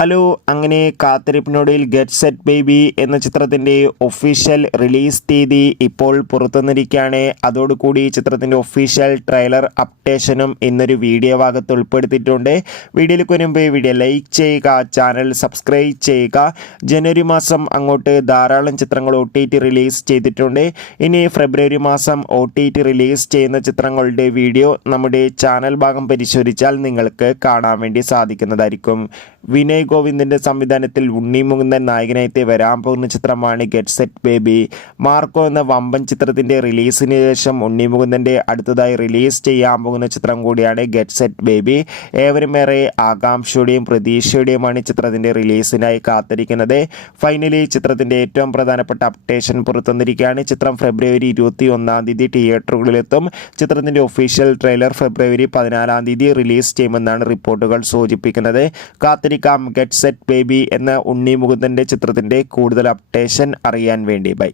Hello, അങ്ങനെ കാത്തിരിപ്പിനൊടുവിൽ get set baby എന്ന ചിത്രത്തിൻ്റെ ഒഫീഷ്യൽ റിലീസ് തീയതി ഇപ്പോൾ പുറത്തുവന്നിരിക്കുകയാണ്. അതോടുകൂടി ചിത്രത്തിൻ്റെ ഒഫീഷ്യൽ ട്രെയിലർ അപ്ഡേഷനും ഇന്നൊരു വീഡിയോ ഭാഗത്ത് ഉൾപ്പെടുത്തിയിട്ടുണ്ട്. വീഡിയോയിലേക്ക് വരുമ്പോൾ വീഡിയോ ലൈക്ക് ചെയ്യുക, ചാനൽ സബ്സ്ക്രൈബ് ചെയ്യുക. ജനുവരി മാസം അങ്ങോട്ട് ധാരാളം ചിത്രങ്ങൾ OTT റിലീസ് ചെയ്തിട്ടുണ്ട്. ഇനി ഫെബ്രുവരി മാസം OTT റിലീസ് ചെയ്യുന്ന ചിത്രങ്ങളുടെ വീഡിയോ നമ്മുടെ ചാനൽ ഭാഗം പരിശോധിച്ചാൽ നിങ്ങൾക്ക് കാണാൻ വേണ്ടി സാധിക്കുന്നതായിരിക്കും. വിനയ് ഗോവിന്ദിൻ്റെ സംവിധാനത്തിൽ ഉണ്ണി മുകുന്ദൻ നായകനായി വരാൻ പോകുന്ന ചിത്രമാണ് ഗെറ്റ് സെറ്റ് ബേബി. മാർക്കോ എന്ന വമ്പൻ ചിത്രത്തിൻ്റെ റിലീസിന് ശേഷം ഉണ്ണി മുകുന്ദൻ്റെ അടുത്തതായി റിലീസ് ചെയ്യാൻ പോകുന്ന ചിത്രം കൂടിയാണ് ഗെറ്റ് സെറ്റ് ബേബി. ഏവരും ഏറെ ആകാംക്ഷയുടെയും പ്രതീക്ഷയുടെയുമാണ് ചിത്രത്തിൻ്റെ റിലീസിനായി കാത്തിരിക്കുന്നത്. ഫൈനലി ചിത്രത്തിൻ്റെ ഏറ്റവും പ്രധാനപ്പെട്ട അപ്ഡേഷൻ പുറത്തുവന്നിരിക്കുകയാണ്. ചിത്രം ഫെബ്രുവരി 21 തിയേറ്ററുകളിലെത്തും. ചിത്രത്തിൻ്റെ ഒഫീഷ്യൽ ട്രെയിലർ ഫെബ്രുവരി 14 റിലീസ് ചെയ്യുമെന്നാണ് റിപ്പോർട്ടുകൾ സൂചിപ്പിക്കുന്നത്. ഗെറ്റ് സെറ്റ് ബേബി എന്ന ഉണ്ണി മുകുന്ദൻ്റെ ചിത്രത്തിൻ്റെ കൂടുതൽ അപ്ഡേഷൻ അറിയാൻ വേണ്ടി. ബൈ.